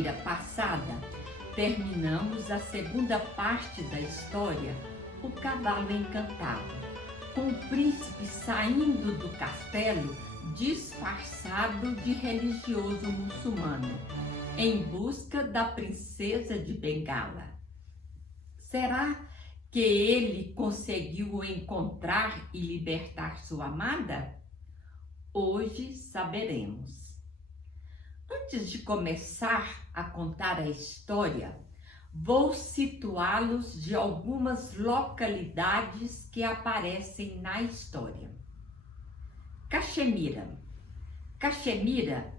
quinta-feira passada, terminamos a segunda parte da história, O Cavalo Encantado, com o príncipe saindo do castelo disfarçado de religioso muçulmano, em busca da princesa de Bengala. Será que ele conseguiu encontrar e libertar sua amada? Hoje saberemos. Antes de começar a contar a história, vou situá-los de algumas localidades que aparecem na história. Caxemira. Caxemira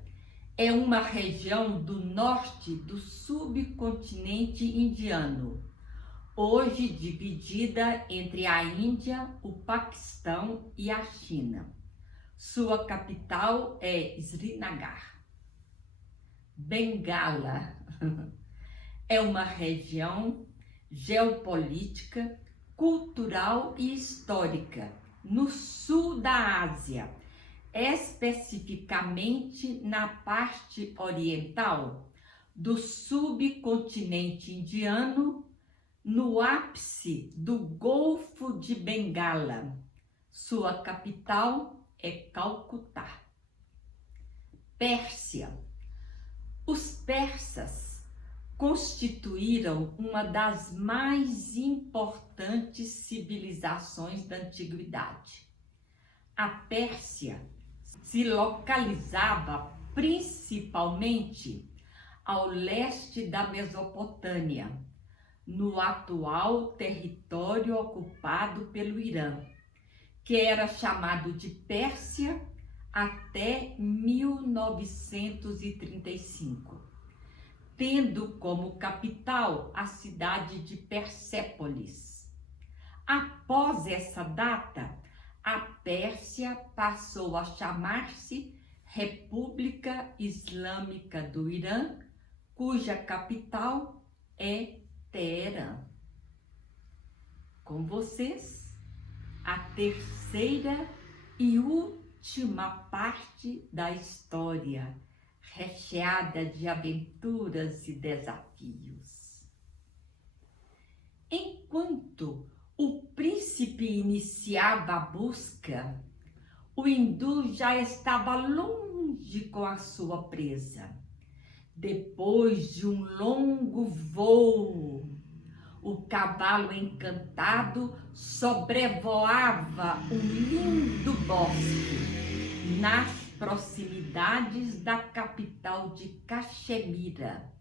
é uma região do norte do subcontinente indiano, hoje dividida entre a Índia, o Paquistão e a China. Sua capital é Srinagar. Bengala é uma região geopolítica, cultural e histórica no sul da Ásia, especificamente na parte oriental do subcontinente indiano, no ápice do Golfo de Bengala. Sua capital é Calcutá. Pérsia. Os persas constituíram uma das mais importantes civilizações da antiguidade. A Pérsia se localizava principalmente ao leste da Mesopotâmia, no atual território ocupado pelo Irã, que era chamado de Pérsia até 1935, tendo como capital a cidade de Persépolis. Após essa data, a Pérsia passou a chamar-se República Islâmica do Irã, cuja capital é Teherã. Com vocês, a terceira e última parte da história, recheada de aventuras e desafios. Enquanto o príncipe iniciava a busca, o hindu já estava longe com a sua presa. Depois de um longo voo, o cavalo encantado sobrevoava um lindo bosque nas proximidades da capital de Caxemira,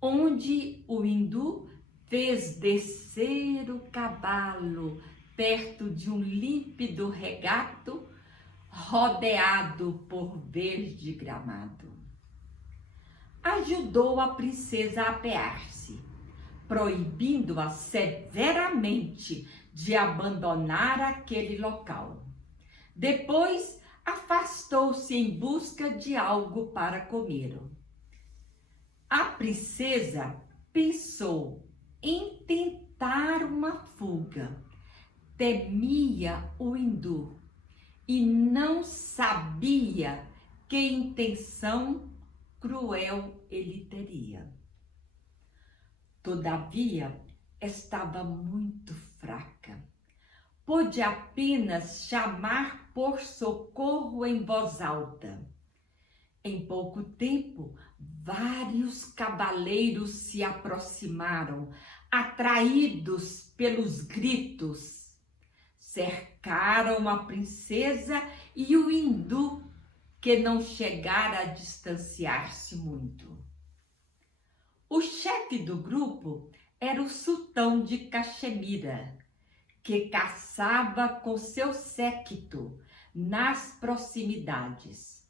onde o hindu fez descer o cavalo perto de um límpido regato rodeado por verde gramado. Ajudou a princesa a apear-se, proibindo-a severamente de abandonar aquele local. Depois, afastou-se em busca de algo para comer. A princesa pensou em tentar uma fuga. Temia o hindu e não sabia que intenção cruel ele teria. Todavia, estava muito fraca. Pôde apenas chamar por socorro em voz alta. Em pouco tempo, vários cavaleiros se aproximaram, atraídos pelos gritos. Cercaram a princesa e o hindu, que não chegara a distanciar-se muito. O chefe do grupo era o sultão de Caxemira, que caçava com seu séquito nas proximidades.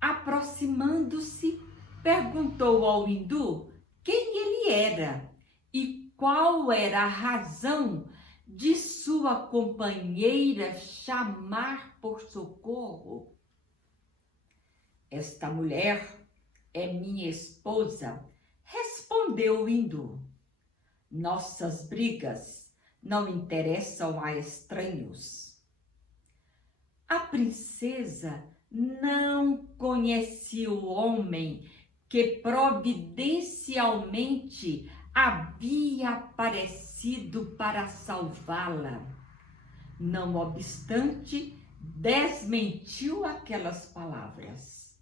Aproximando-se, perguntou ao hindu quem ele era e qual era a razão de sua companheira chamar por socorro. Esta mulher é minha esposa, respondeu o hindu. Nossas brigas não interessam a estranhos. A princesa não conhecia o homem que providencialmente havia aparecido para salvá-la. Não obstante, desmentiu aquelas palavras.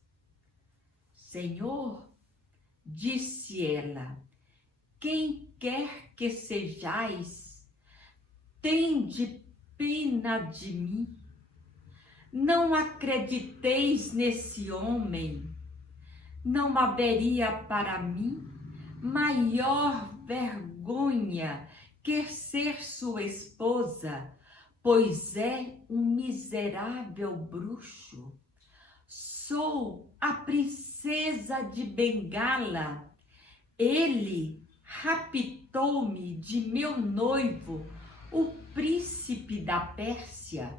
Senhor, disse ela, quem quer que sejais, tende pena de mim. Não acrediteis nesse homem. Não haveria para mim maior vergonha que ser sua esposa, pois é um miserável bruxo. Sou a princesa de Bengala. Ele raptou-me de meu noivo, o príncipe da Pérsia,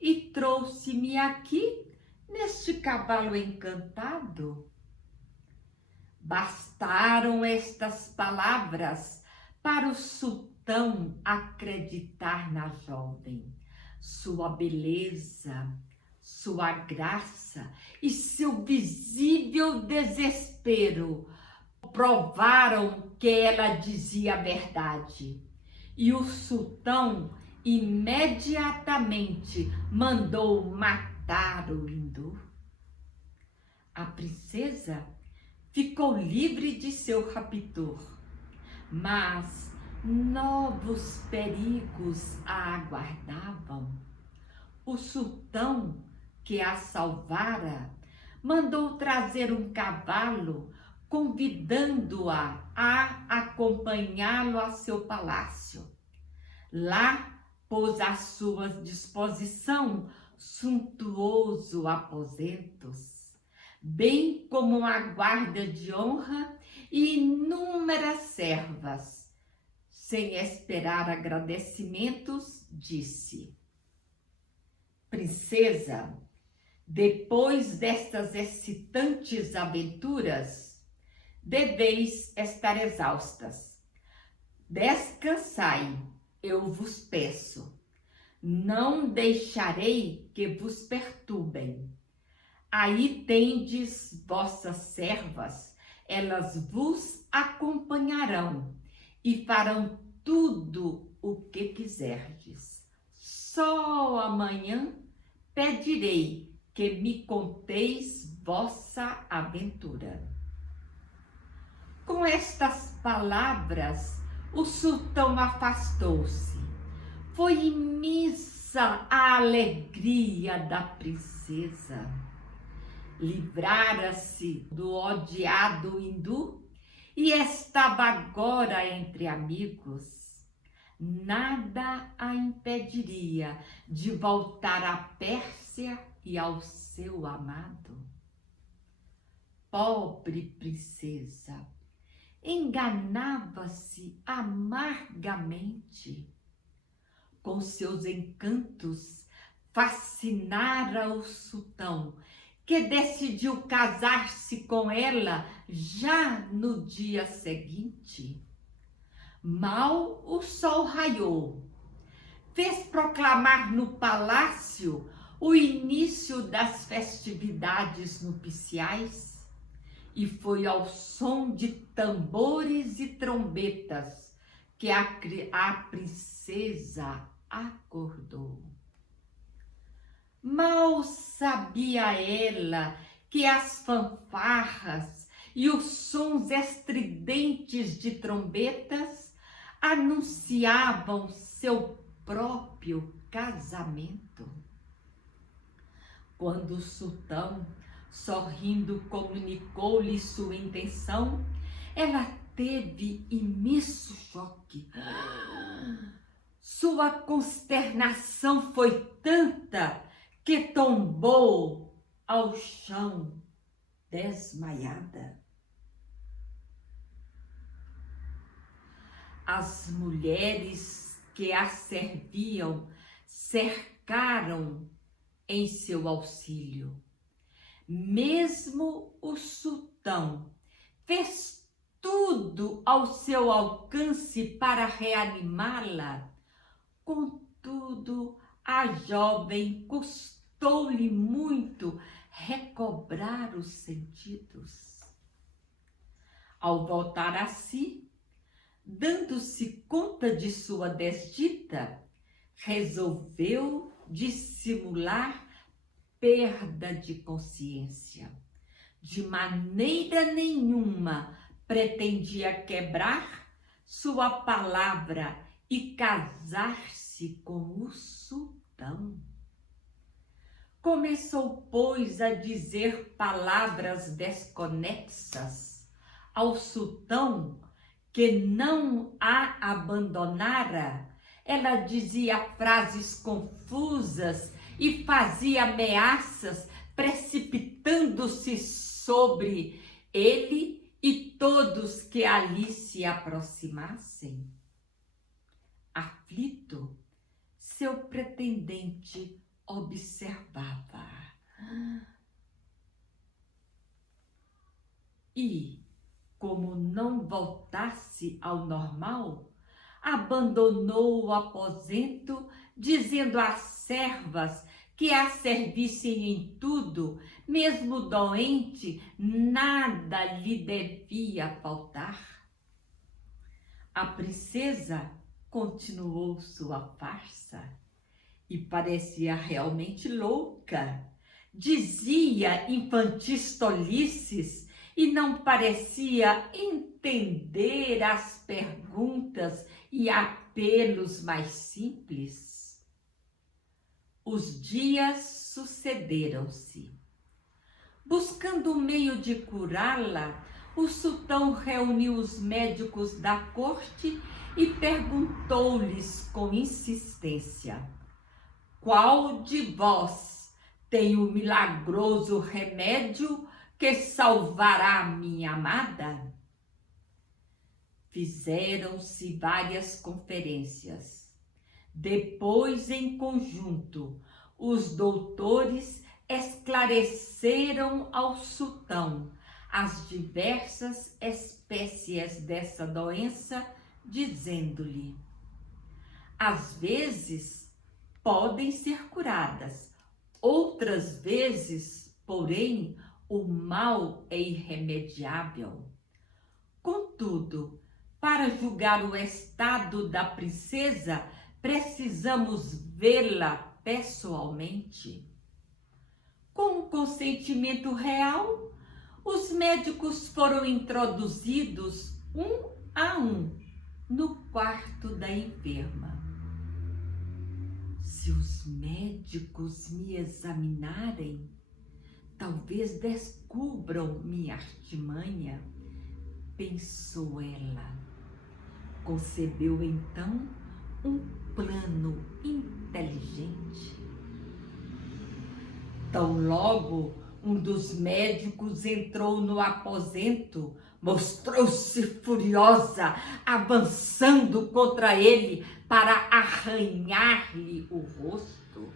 e trouxe-me aqui neste cavalo encantado. Bastaram estas palavras para o sultão acreditar na jovem. Sua beleza, sua graça e seu visível desespero provaram que ela dizia a verdade. E o sultão imediatamente mandou matar o hindu. A princesa ficou livre de seu raptor, mas novos perigos a aguardavam. O sultão, que a salvara, mandou trazer um cavalo, convidando-a a acompanhá-lo a seu palácio. Lá pôs à sua disposição suntuoso aposentos, bem como uma guarda de honra e inúmeras servas. Sem esperar agradecimentos, disse: Princesa, depois destas excitantes aventuras, deveis estar exaustas. Descansai, eu vos peço. Não deixarei que vos perturbem. Aí tendes vossas servas, elas vos acompanharão e farão tudo o que quiserdes. Só amanhã pedirei que me conteis vossa aventura. Com estas palavras, o sultão afastou-se. Foi imensa a alegria da princesa. Livrara-se do odiado hindu e estava agora entre amigos. Nada a impediria de voltar à Pérsia e ao seu amado. Pobre princesa, enganava-se amargamente. Com seus encantos, fascinara o sultão, que decidiu casar-se com ela já no dia seguinte. Mal o sol raiou, fez proclamar no palácio o início das festividades nupciais e foi ao som de tambores e trombetas que a princesa acordou. Mal sabia ela que as fanfarras e os sons estridentes de trombetas anunciavam seu próprio casamento. Quando o sultão, sorrindo, comunicou-lhe sua intenção, ela teve imenso choque. Sua consternação foi tanta que tombou ao chão desmaiada. As mulheres que a serviam cercaram em seu auxílio. Mesmo o sultão fez tudo ao seu alcance para reanimá-la. Contudo, a jovem custou-lhe muito recobrar os sentidos. Ao voltar a si, dando-se conta de sua desdita, resolveu dissimular perda de consciência. De maneira nenhuma pretendia quebrar sua palavra e casar-se com o sultão. Começou, pois, a dizer palavras desconexas ao sultão, que não a abandonara. Ela dizia frases confusas e fazia ameaças, precipitando-se sobre ele e todos que ali se aproximassem. Aflito, seu pretendente observava. E, como não voltasse ao normal, abandonou o aposento, dizendo às servas que a servissem em tudo, mesmo doente, nada lhe devia faltar. A princesa continuou sua farsa e parecia realmente louca. Dizia infantis tolices e não parecia entender as perguntas e apelos mais simples. Os dias sucederam-se. Buscando um meio de curá-la, o sultão reuniu os médicos da corte e perguntou-lhes com insistência: qual de vós tem o milagroso remédio que salvará minha amada? Fizeram-se várias conferências. Depois, em conjunto, os doutores esclareceram ao sultão as diversas espécies dessa doença, dizendo-lhe: às vezes podem ser curadas, outras vezes, porém, o mal é irremediável. Contudo, para julgar o estado da princesa, precisamos vê-la pessoalmente. Com o consentimento real, os médicos foram introduzidos um a um no quarto da enferma. Se os médicos me examinarem, talvez descubram minha artimanha, pensou ela. Concebeu então um plano inteligente. Tão logo um dos médicos entrou no aposento, mostrou-se furiosa, avançando contra ele para arranhar-lhe o rosto.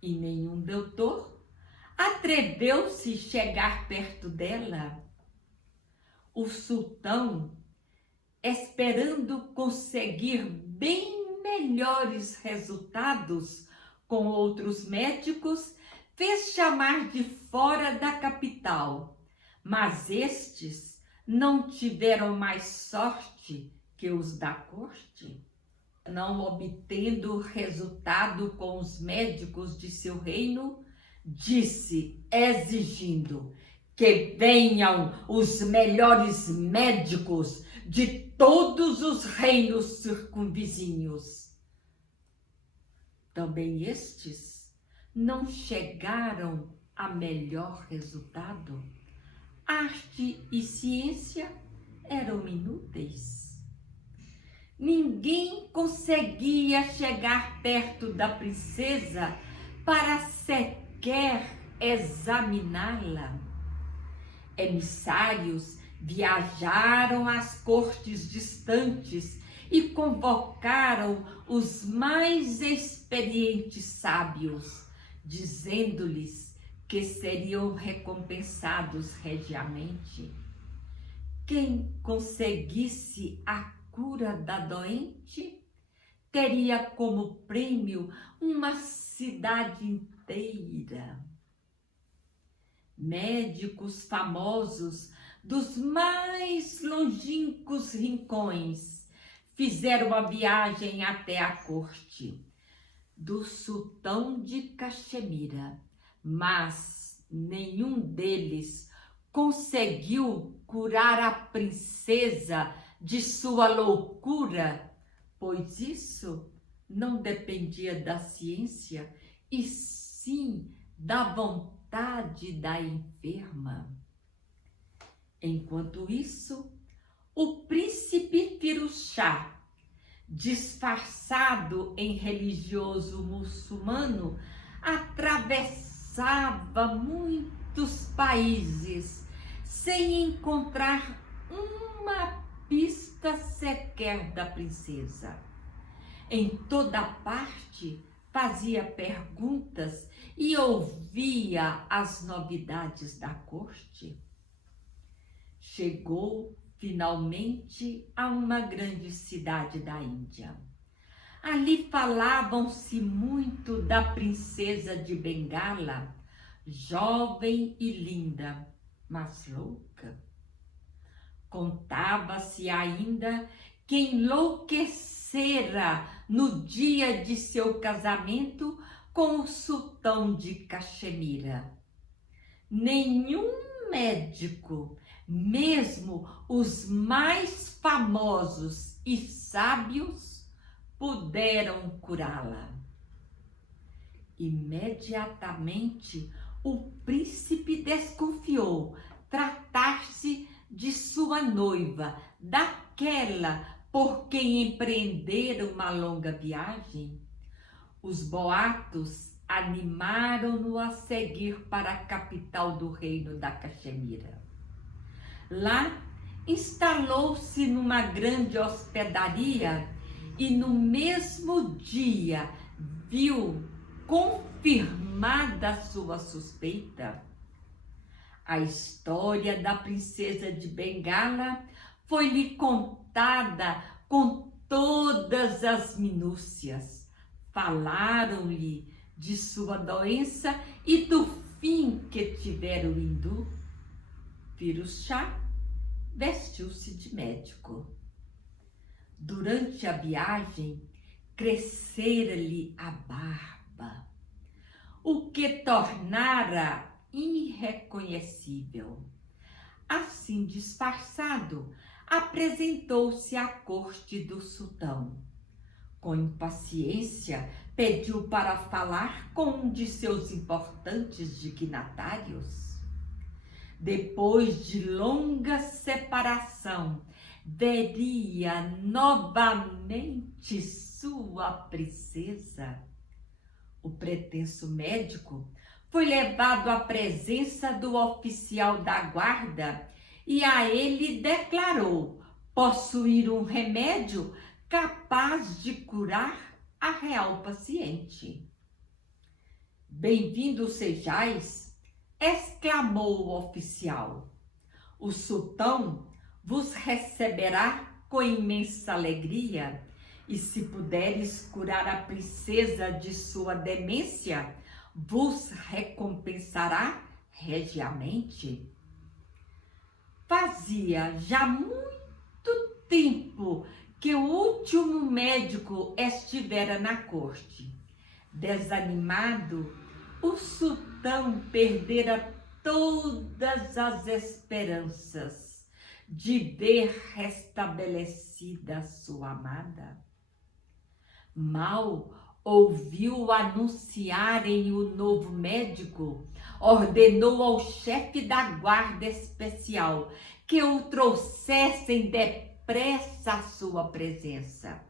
E nenhum doutor atreveu-se a chegar perto dela. O sultão, esperando conseguir bem melhores resultados com outros médicos, fez chamar de fora da capital, mas estes não tiveram mais sorte que os da corte. Não obtendo resultado com os médicos de seu reino, disse, exigindo que venham os melhores médicos de todos os reinos circunvizinhos. Também estes não chegaram a melhor resultado. Arte e ciência eram inúteis. Ninguém conseguia chegar perto da princesa para sequer examiná-la. Emissários viajaram às cortes distantes e convocaram os mais experientes sábios, dizendo-lhes que seriam recompensados regiamente. Quem conseguisse a cura da doente teria como prêmio uma cidade inteira. Médicos famosos dos mais longínquos rincões, fizeram a viagem até a corte do sultão de Caxemira, mas nenhum deles conseguiu curar a princesa de sua loucura, pois isso não dependia da ciência, e sim da vontade da enferma. Enquanto isso, o príncipe Firuza, disfarçado em religioso muçulmano, atravessava muitos países sem encontrar uma pista sequer da princesa. Em toda parte fazia perguntas e ouvia as novidades da corte. Chegou finalmente a uma grande cidade da Índia. Ali falavam-se muito da princesa de Bengala, jovem e linda, mas louca. Contava-se ainda que enlouquecera no dia de seu casamento com o sultão de Caxemira. Nenhum médico, mesmo os mais famosos e sábios, puderam curá-la. Imediatamente, o príncipe desconfiou tratar-se de sua noiva, daquela por quem empreendera uma longa viagem. Os boatos animaram-no a seguir para a capital do reino da Caxemira. Lá, instalou-se numa grande hospedaria e no mesmo dia viu confirmada sua suspeita. A história da princesa de Bengala foi-lhe contada com todas as minúcias. Falaram-lhe de sua doença e do fim que tivera o hindu. Firuza vestiu-se de médico. Durante a viagem, crescera-lhe a barba, o que tornara irreconhecível. Assim, disfarçado, apresentou-se à corte do sultão. Com impaciência, pediu para falar com um de seus importantes dignatários. Depois de longa separação, veria novamente sua princesa. O pretenso médico foi levado à presença do oficial da guarda e a ele declarou possuir um remédio capaz de curar a real paciente. Bem-vindo sejais, exclamou o oficial. O sultão vos receberá com imensa alegria, e se puderes curar a princesa de sua demência, vos recompensará regiamente. Fazia já muito tempo que o último médico estivera na corte. Desanimado, o sultão perdera todas as esperanças de ver restabelecida sua amada. Mal ouviu anunciarem o novo médico, ordenou ao chefe da guarda especial que o trouxessem depressa à sua presença.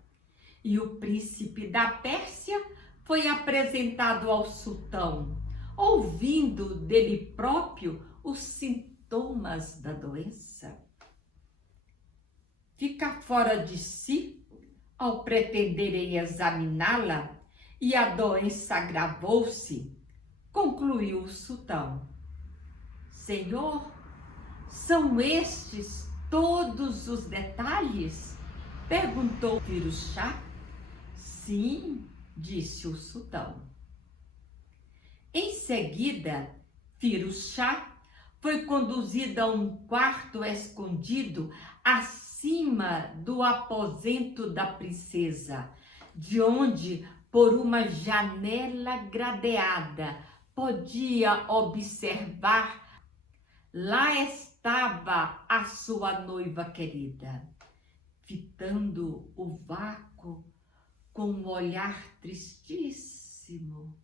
E o príncipe da Pérsia foi apresentado ao sultão, ouvindo dele próprio os sintomas da doença. Fica fora de si ao pretenderem examiná-la e a doença agravou-se, concluiu o sultão. Senhor, são estes todos os detalhes? Perguntou Firuza. Sim, disse o sultão. Em seguida, Firuza foi conduzida a um quarto escondido acima do aposento da princesa, de onde, por uma janela gradeada, podia observar. Lá estava a sua noiva querida, fitando o vácuo com um olhar tristíssimo.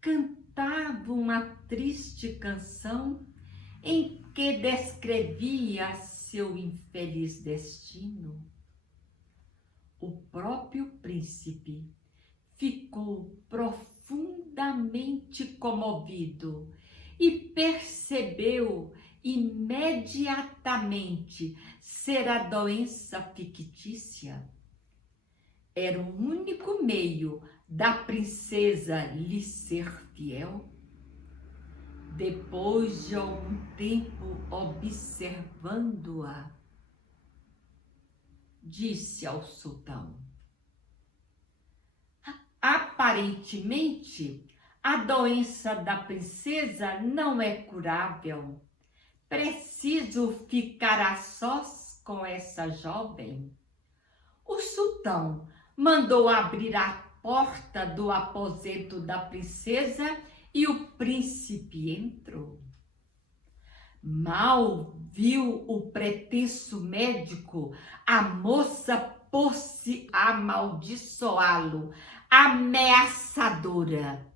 Cantava uma triste canção em que descrevia seu infeliz destino. O próprio príncipe ficou profundamente comovido e percebeu imediatamente ser a doença fictícia. Era o único meio da princesa lhe ser fiel. Depois de algum tempo observando-a, disse ao sultão: aparentemente, a doença da princesa não é curável. Preciso ficar a sós com essa jovem. O sultão mandou abrir a porta do aposento da princesa e o príncipe entrou. Mal viu o pretenso médico, a moça pôs-se a amaldiçoá-lo, ameaçadora.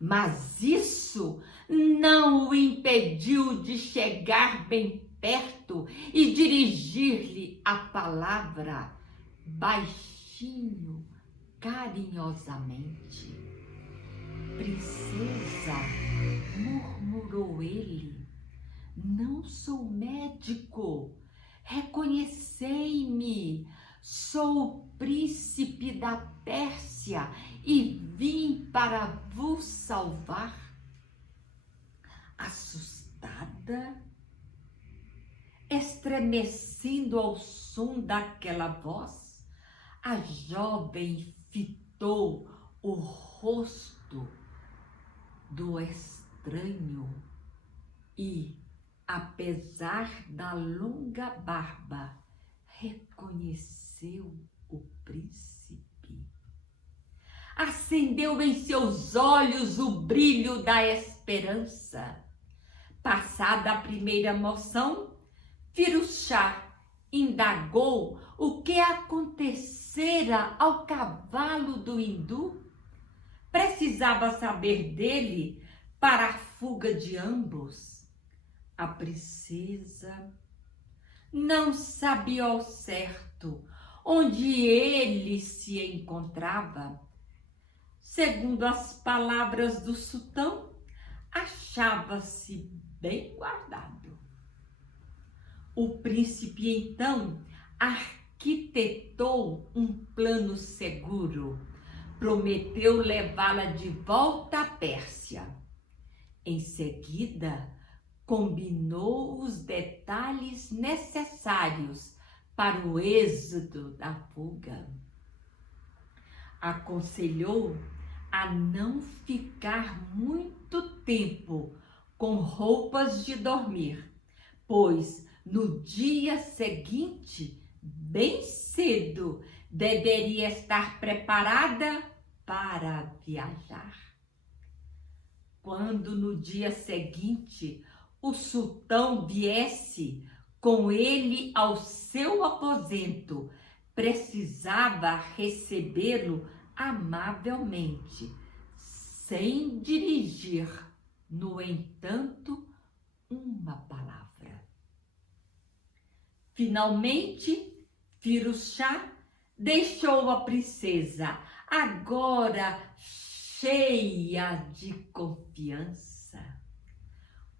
Mas isso não o impediu de chegar bem perto e dirigir-lhe a palavra, baixinho, carinhosamente. Princesa, murmurou ele, não sou médico, reconhecei-me, sou o príncipe da Pérsia e vim para vos salvar. Assustada, estremecendo ao som daquela voz, a jovem fitou o rosto do estranho e, apesar da longa barba, reconheceu o príncipe. Acendeu em seus olhos o brilho da esperança. Passada a primeira emoção, Firouz Schah indagou o que acontecera ao cavalo do hindu. Precisava saber dele para a fuga de ambos. A princesa não sabia ao certo onde ele se encontrava. Segundo as palavras do sultão, achava-se bem guardado. O príncipe então arquitetou um plano seguro. Prometeu levá-la de volta à Pérsia. Em seguida, combinou os detalhes necessários para o êxodo da fuga. Aconselhou a não ficar muito tempo com roupas de dormir, pois no dia seguinte, bem cedo, deveria estar preparada para viajar. Quando no dia seguinte o sultão viesse com ele ao seu aposento, precisava recebê-lo amavelmente, sem dirigir, no entanto, uma palavra. Finalmente, Firouz Schah deixou a princesa, agora cheia de confiança.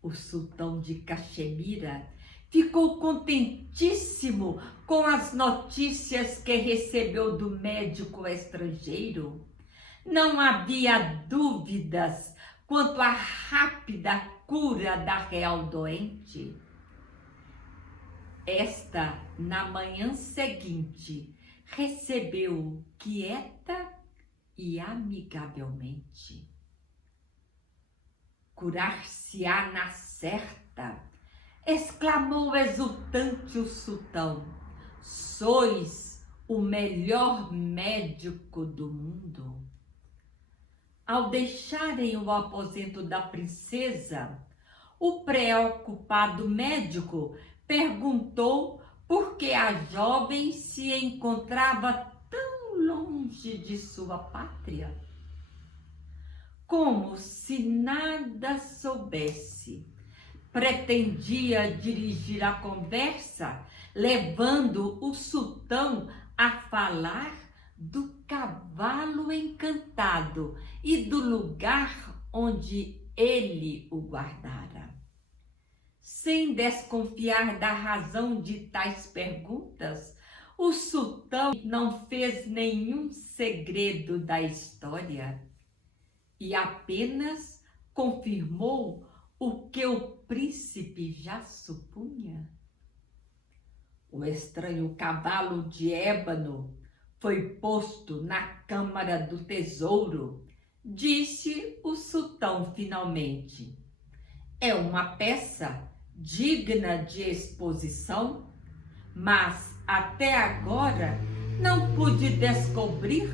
O sultão de Caxemira ficou contentíssimo com as notícias que recebeu do médico estrangeiro. Não havia dúvidas quanto à rápida cura da real doente. Esta, na manhã seguinte, recebeu quieta e amigavelmente. curar-se-á na certa, exclamou exultante o sultão. Sois o melhor médico do mundo. Ao deixarem o aposento da princesa, o preocupado médico perguntou por que a jovem se encontrava tão longe de sua pátria. Como se nada soubesse, pretendia dirigir a conversa, levando o sultão a falar do cavalo encantado e do lugar onde ele o guardara. Sem desconfiar da razão de tais perguntas, o sultão não fez nenhum segredo da história e apenas confirmou o que o príncipe já supunha. O estranho cavalo de ébano foi posto na câmara do tesouro, disse o sultão finalmente. É uma peça digna de exposição, mas até agora não pude descobrir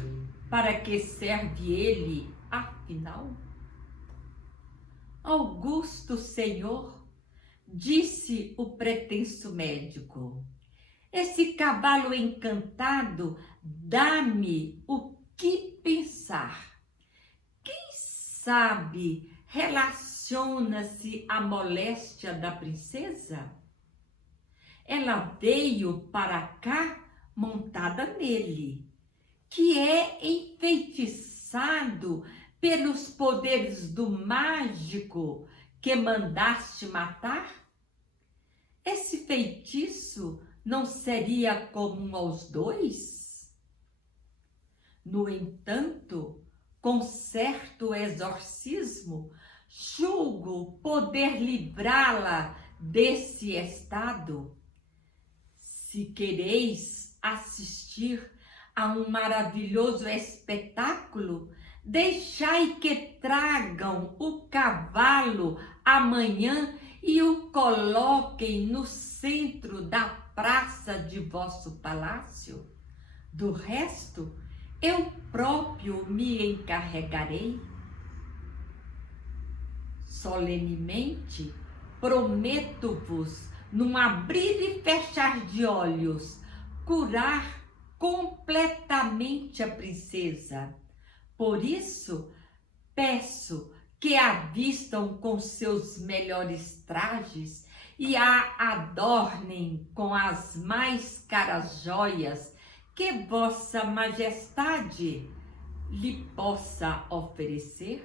para que serve ele afinal. Augusto senhor, disse o pretenso médico, esse cavalo encantado dá-me o que pensar. Quem sabe relaciona-se à moléstia da princesa? Ela veio para cá montada nele, que é enfeitiçado pelos poderes do mágico que mandaste matar? Esse feitiço não seria comum aos dois? No entanto, com certo exorcismo, julgo poder livrá-la desse estado. Se quereis assistir a um maravilhoso espetáculo, deixai que tragam o cavalo amanhã e o coloquem no centro da praça de vosso palácio. Do resto, eu próprio me encarregarei. Solenemente, prometo-vos, num abrir e fechar de olhos, curar completamente a princesa. Por isso, peço que a vistam com seus melhores trajes e a adornem com as mais caras joias que vossa majestade lhe possa oferecer.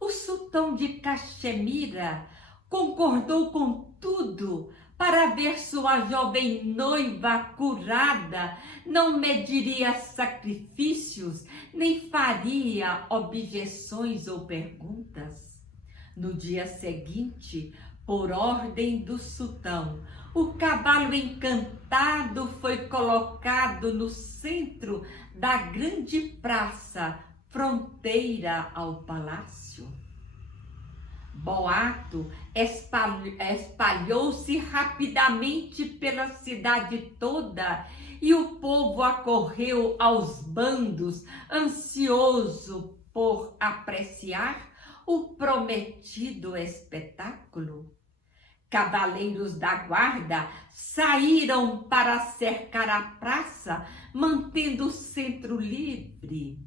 O sultão de Caxemira concordou com tudo para ver sua jovem noiva curada, não mediria sacrifícios, nem faria objeções ou perguntas. No dia seguinte, por ordem do sultão, o cavalo encantado foi colocado no centro da grande praça, fronteira ao palácio. Boato espalhou-se rapidamente pela cidade toda e o povo acorreu aos bandos, ansioso por apreciar o prometido espetáculo. Cavaleiros da guarda saíram para cercar a praça, mantendo o centro livre.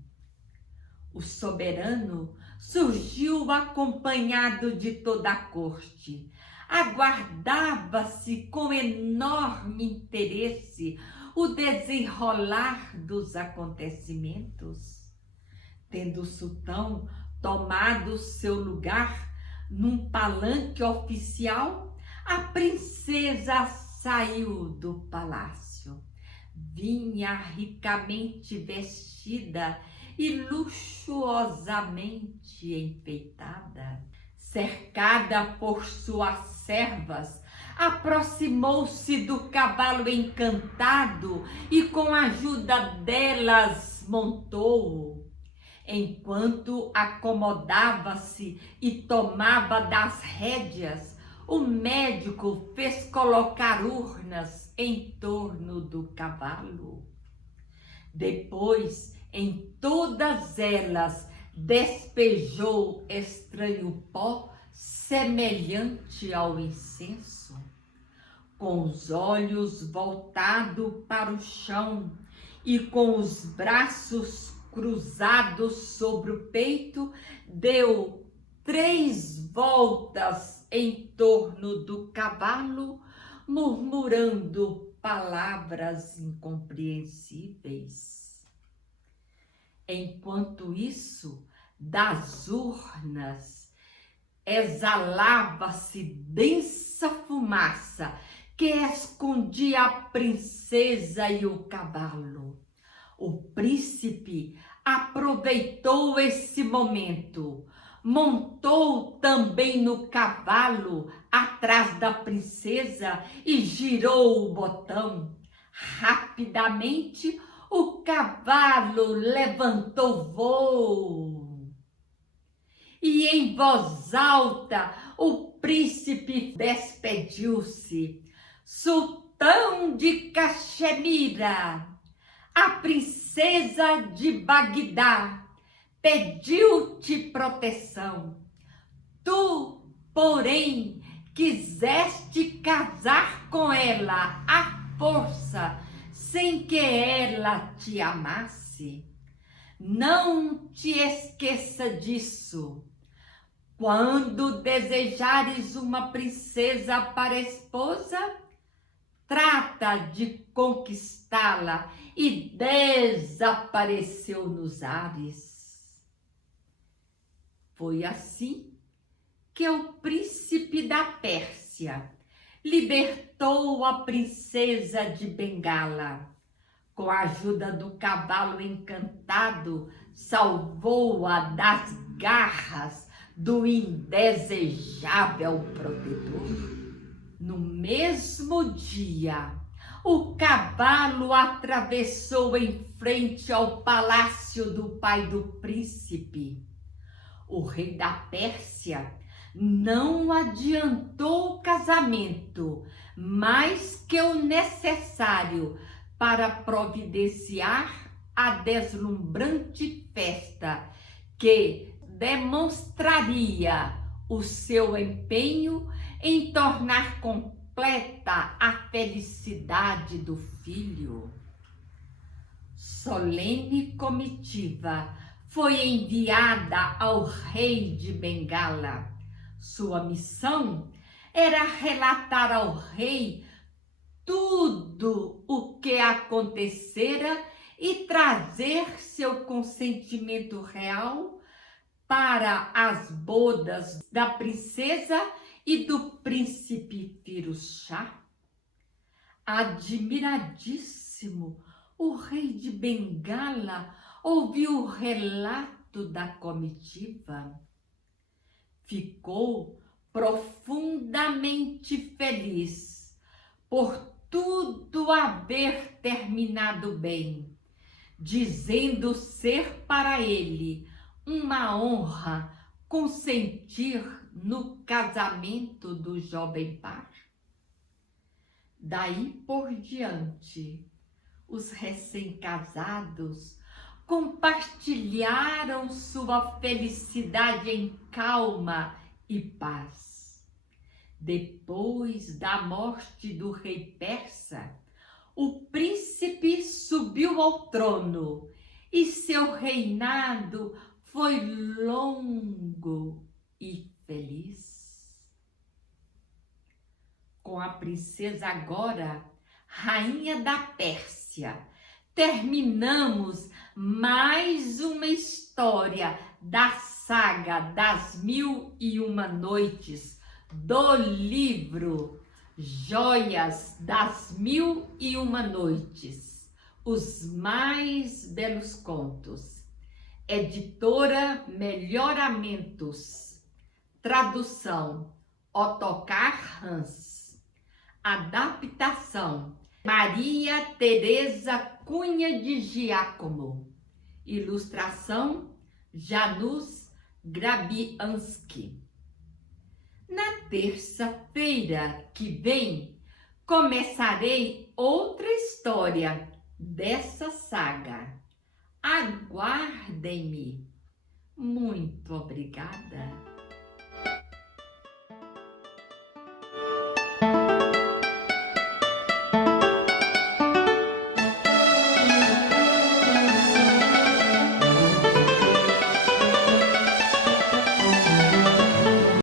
O soberano surgiu acompanhado de toda a corte. Aguardava-se com enorme interesse o desenrolar dos acontecimentos. Tendo o sultão tomado seu lugar num palanque oficial, a princesa saiu do palácio. Vinha ricamente vestida e luxuosamente enfeitada. Cercada por suas servas, aproximou-se do cavalo encantado e com a ajuda delas montou-o. Enquanto acomodava-se e tomava das rédeas, o médico fez colocar urnas em torno do cavalo. Depois, em todas elas, despejou estranho pó semelhante ao incenso. Com os olhos voltados para o chão e com os braços cruzados sobre o peito, deu 3 voltas em torno do cavalo, murmurando palavras incompreensíveis. Enquanto isso, das urnas exalava-se densa fumaça que escondia a princesa e o cavalo. O príncipe aproveitou esse momento, montou também no cavalo atrás da princesa e girou o botão. Rapidamente o cavalo levantou voo e em voz alta o príncipe despediu-se. Sultão de Caxemira, a princesa de Bagdá pediu-te proteção. Tu, porém, quiseste casar com ela à força, sem que ela te amasse. Não te esqueça disso. Quando desejares uma princesa para esposa, trata de conquistá-la, e desapareceu nos ares. Foi assim que o príncipe da Pérsia libertou a princesa de Bengala. Com a ajuda do cavalo encantado, salvou-a das garras do indesejável protetor. No mesmo dia, o cavalo atravessou em frente ao palácio do pai do príncipe. O rei da Pérsia não adiantou o casamento mais que o necessário para providenciar a deslumbrante festa que demonstraria o seu empenho em tornar completa a felicidade do filho. Solene comitiva foi enviada ao rei de Bengala. Sua missão era relatar ao rei tudo o que acontecera e trazer seu consentimento real para as bodas da princesa e do príncipe Firuza. Admiradíssimo, o rei de Bengala ouviu o relato da comitiva. Ficou profundamente feliz por tudo haver terminado bem, dizendo ser para ele uma honra consentir no casamento do jovem par. Daí por diante, os recém-casados compartilharam sua felicidade em calma e paz. Depois da morte do rei persa, o príncipe subiu ao trono e seu reinado foi longo e feliz. Com a princesa agora, rainha da Pérsia, terminamos mais uma história da saga das 1001 Noites, do livro Joias das 1001 Noites, os mais belos contos. Editora Melhoramentos. Tradução Ottokar Hans. Adaptação Maria Tereza Cunha de Giacomo. Ilustração Janusz Grabianski. Na terça-feira que vem, começarei outra história dessa saga. Aguardem-me. Muito obrigada.